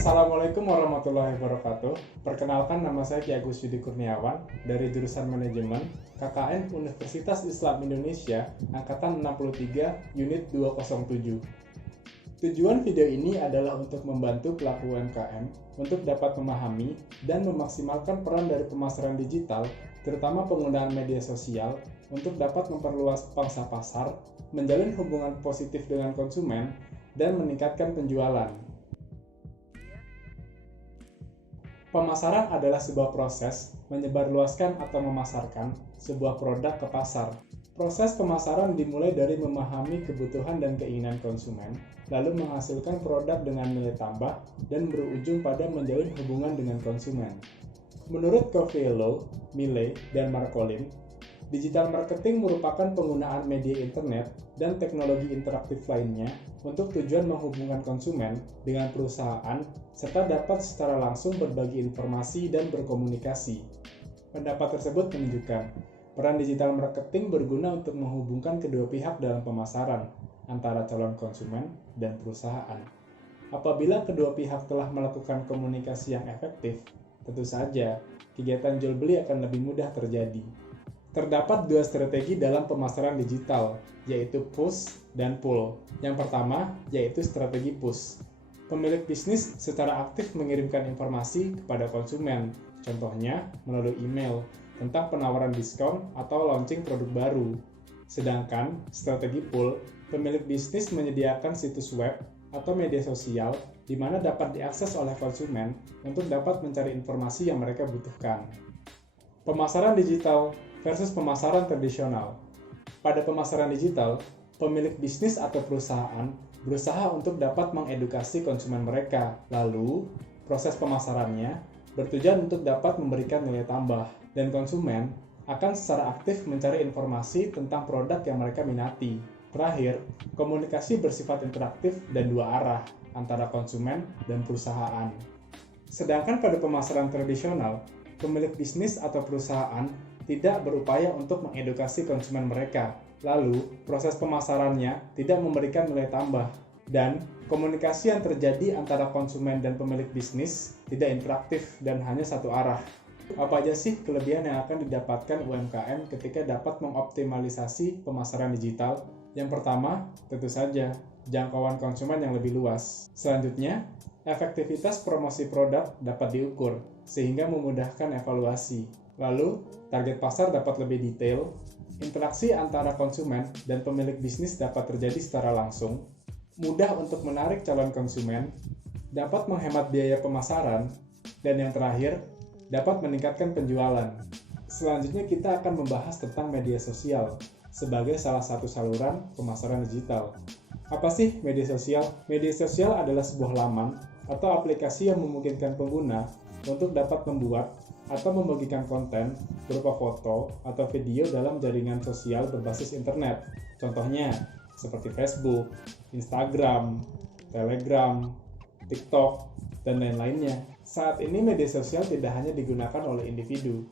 Assalamualaikum warahmatullahi wabarakatuh. Perkenalkan, nama saya Ki Agus Yudi Kurniawan dari jurusan Manajemen KKN Universitas Islam Indonesia Angkatan 63 Unit 207. Tujuan video ini adalah untuk membantu pelaku UMKM untuk dapat memahami dan memaksimalkan peran dari pemasaran digital, terutama penggunaan media sosial, untuk dapat memperluas pangsa pasar, menjalin hubungan positif dengan konsumen, dan meningkatkan penjualan. Pemasaran adalah sebuah proses menyebarluaskan atau memasarkan sebuah produk ke pasar. Proses pemasaran dimulai dari memahami kebutuhan dan keinginan konsumen, lalu menghasilkan produk dengan nilai tambah dan berujung pada menjalin hubungan dengan konsumen. Menurut Covello, Milley, dan Marcolin, digital marketing merupakan penggunaan media internet dan teknologi interaktif lainnya untuk tujuan menghubungkan konsumen dengan perusahaan serta dapat secara langsung berbagi informasi dan berkomunikasi. Pendapat tersebut menunjukkan peran digital marketing berguna untuk menghubungkan kedua pihak dalam pemasaran antara calon konsumen dan perusahaan. Apabila kedua pihak telah melakukan komunikasi yang efektif, tentu saja kegiatan jual beli akan lebih mudah terjadi. Terdapat dua strategi dalam pemasaran digital, yaitu push dan pull. Yang pertama, yaitu strategi push. Pemilik bisnis secara aktif mengirimkan informasi kepada konsumen, contohnya melalui email, tentang penawaran diskon atau launching produk baru. Sedangkan strategi pull, pemilik bisnis menyediakan situs web atau media sosial di mana dapat diakses oleh konsumen untuk dapat mencari informasi yang mereka butuhkan. Pemasaran digital versus pemasaran tradisional. Pada pemasaran digital, pemilik bisnis atau perusahaan berusaha untuk dapat mengedukasi konsumen mereka. Lalu, proses pemasarannya bertujuan untuk dapat memberikan nilai tambah, dan konsumen akan secara aktif mencari informasi tentang produk yang mereka minati. Terakhir, komunikasi bersifat interaktif dan dua arah antara konsumen dan perusahaan. Sedangkan pada pemasaran tradisional, pemilik bisnis atau perusahaan tidak berupaya untuk mengedukasi konsumen mereka. Lalu, proses pemasarannya tidak memberikan nilai tambah, dan komunikasi yang terjadi antara konsumen dan pemilik bisnis tidak interaktif dan hanya satu arah. Apa aja sih kelebihan yang akan didapatkan UMKM ketika dapat mengoptimalisasi pemasaran digital? Yang pertama, tentu saja, jangkauan konsumen yang lebih luas. Selanjutnya, efektivitas promosi produk dapat diukur, sehingga memudahkan evaluasi. Lalu, target pasar dapat lebih detail, interaksi antara konsumen dan pemilik bisnis dapat terjadi secara langsung, mudah untuk menarik calon konsumen, dapat menghemat biaya pemasaran, dan yang terakhir, dapat meningkatkan penjualan. Selanjutnya kita akan membahas tentang media sosial sebagai salah satu saluran pemasaran digital. Apa sih media sosial? Media sosial adalah sebuah laman atau aplikasi yang memungkinkan pengguna untuk dapat membuat atau membagikan konten berupa foto atau video dalam jaringan sosial berbasis internet. Contohnya seperti Facebook, Instagram, Telegram, TikTok, dan lain-lainnya. Saat ini media sosial tidak hanya digunakan oleh individu.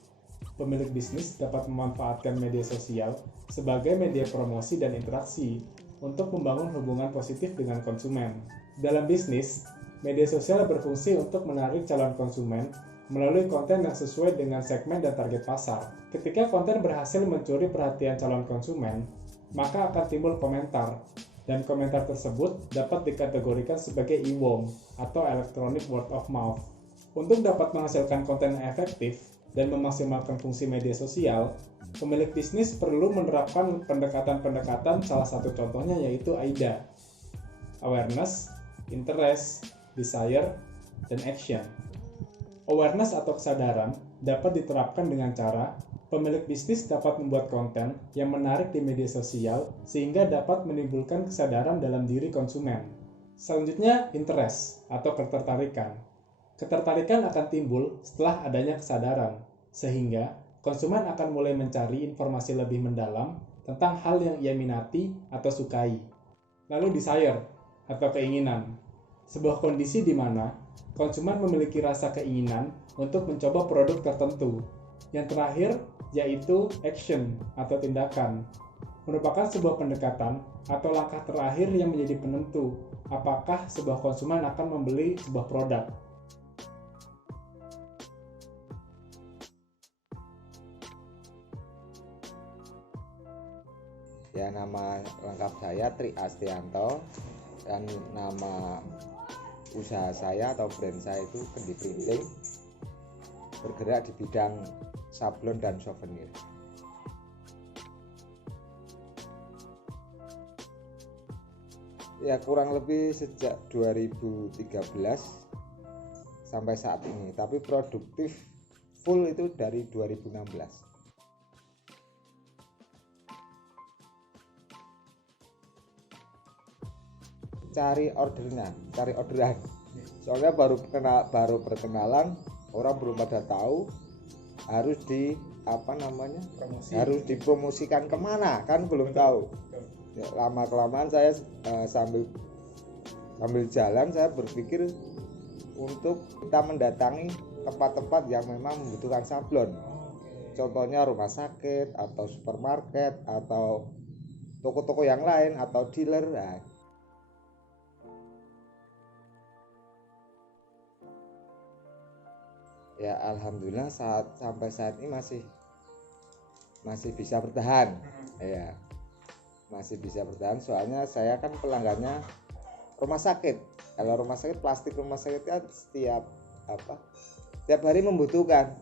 Pemilik bisnis dapat memanfaatkan media sosial sebagai media promosi dan interaksi untuk membangun hubungan positif dengan konsumen. Dalam bisnis, media sosial berfungsi untuk menarik calon konsumen melalui konten yang sesuai dengan segmen dan target pasar. Ketika konten berhasil mencuri perhatian calon konsumen, maka akan timbul komentar, dan komentar tersebut dapat dikategorikan sebagai e-worm atau electronic word of mouth. Untuk dapat menghasilkan konten yang efektif dan memaksimalkan fungsi media sosial, pemilik bisnis perlu menerapkan pendekatan-pendekatan, salah satu contohnya yaitu AIDA: Awareness, Interest, Desire, dan Action. Awareness atau kesadaran dapat diterapkan dengan cara pemilik bisnis dapat membuat konten yang menarik di media sosial sehingga dapat menimbulkan kesadaran dalam diri konsumen. Selanjutnya, interest atau ketertarikan. Ketertarikan akan timbul setelah adanya kesadaran, sehingga konsumen akan mulai mencari informasi lebih mendalam tentang hal yang ia minati atau sukai. Lalu desire atau keinginan. Sebuah kondisi di mana konsumen memiliki rasa keinginan untuk mencoba produk tertentu. Yang terakhir yaitu action atau tindakan. merupakan sebuah pendekatan atau langkah terakhir yang menjadi penentu apakah sebuah konsumen akan membeli sebuah produk. Ya, nama lengkap saya Tri Astianto dan nama usaha saya atau brand saya itu Kendi Printing, bergerak di bidang sablon dan souvenir. Ya, kurang lebih sejak 2013 sampai saat ini, tapi produktif full itu dari 2016. Cari orderan. Soalnya baru perkenalan, orang belum pada tahu harus harus dipromosikan kemana, kan belum tahu. Ya, lama kelamaan saya sambil jalan saya berpikir untuk kita mendatangi tempat-tempat yang memang membutuhkan sablon. Contohnya rumah sakit atau supermarket atau toko-toko yang lain atau dealer. Nah, ya alhamdulillah sampai saat ini masih bisa bertahan. Ya, masih bisa bertahan soalnya saya kan pelanggannya rumah sakit. Kalau rumah sakit, plastik rumah sakit kan setiap hari membutuhkan.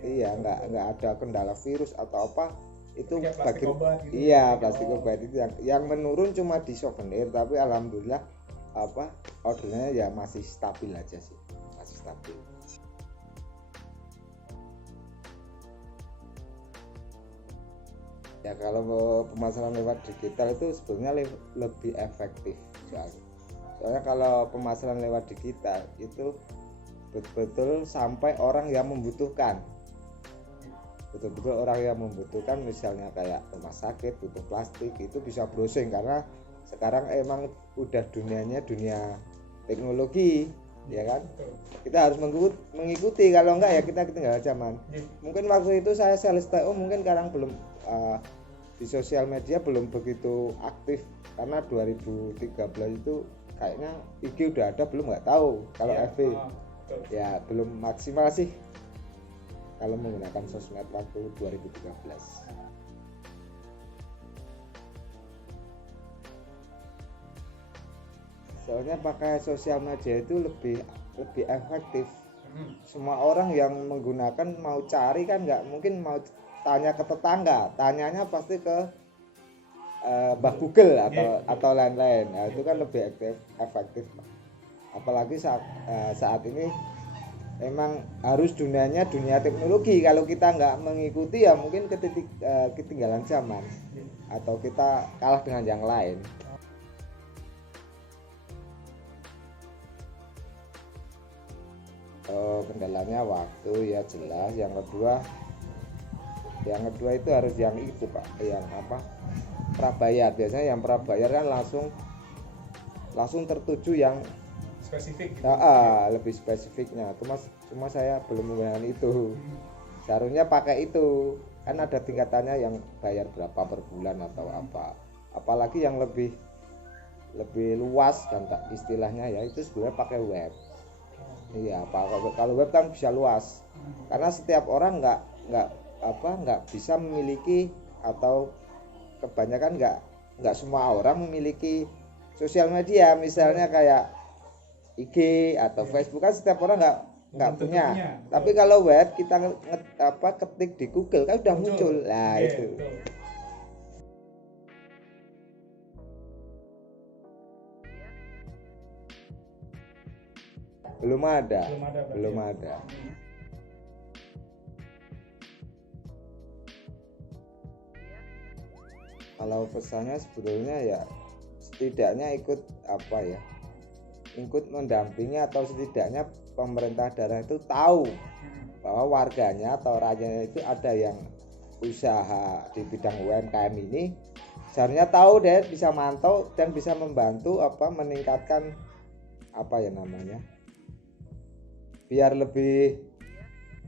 Iya, nggak ada kendala virus atau apa itu plastik obat gitu. Iya, plastik obat itu yang menurun cuma di souvenir, tapi alhamdulillah ordernya ya masih stabil aja sih, masih stabil. Ya, kalau pemasaran lewat digital itu sebenarnya lebih efektif soalnya kalau pemasaran lewat digital itu betul-betul sampai orang yang membutuhkan, misalnya kayak rumah sakit butuh plastik itu bisa browsing, karena sekarang emang udah dunia teknologi, ya kan. Kita harus mengikuti, kalau enggak ya kita ketinggalan zaman. Mungkin waktu itu saya sales TO mungkin sekarang belum di sosial media belum begitu aktif, karena 2013 itu kayaknya IG udah ada belum, nggak tahu. Kalau FB ya belum maksimal sih kalau menggunakan sosmed waktu 2013. Soalnya pakai sosial media itu lebih efektif. Semua orang yang menggunakan mau cari kan nggak mungkin mau tanya ke tetangga, tanyanya pasti ke Mbah Google atau lain-lain. Nah, itu kan lebih efektif. Apalagi saat ini emang harus dunia teknologi. Kalau kita nggak mengikuti ya mungkin ketinggalan zaman atau kita kalah dengan yang lain. Kendalanya waktu ya jelas. Yang kedua itu harus yang itu Pak, yang prabayar. Biasanya yang prabayar kan langsung tertuju yang spesifik gitu. Lebih spesifiknya. Cuma saya belum menggunakan itu. Seharusnya pakai itu. Kan ada tingkatannya yang bayar berapa per bulan atau apa. Apalagi yang lebih luas kan istilahnya ya, itu sebenarnya pakai web. Iya, kalau web kan bisa luas. Karena setiap orang nggak bisa memiliki, atau kebanyakan nggak semua orang memiliki sosial media, misalnya kayak IG atau Facebook kan setiap orang nggak punya. Tapi kalau web kita ketik di Google kan udah muncul. Nah, itu. Belum ada. Kalau pesannya sebetulnya ya setidaknya ikut mendampingi, atau setidaknya pemerintah daerah itu tahu bahwa warganya atau rakyatnya itu ada yang usaha di bidang UMKM ini, seharusnya tahu deh, bisa mantau dan bisa membantu meningkatkan biar lebih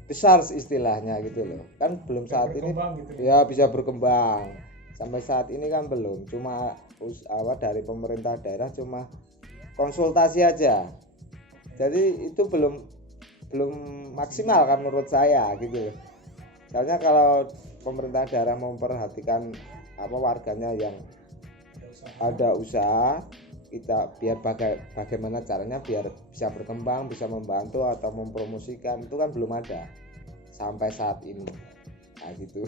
besar istilahnya gitu loh. Kan belum saat ini gitu. Ya bisa berkembang. sampai saat ini kan belum, cuma dari pemerintah daerah cuma konsultasi aja, jadi itu belum maksimal kan menurut saya gitu. Soalnya kalau pemerintah daerah memperhatikan warganya yang ada usaha, kita biar bagaimana caranya biar bisa berkembang, bisa membantu atau mempromosikan, itu kan belum ada sampai saat ini. Nah gitu.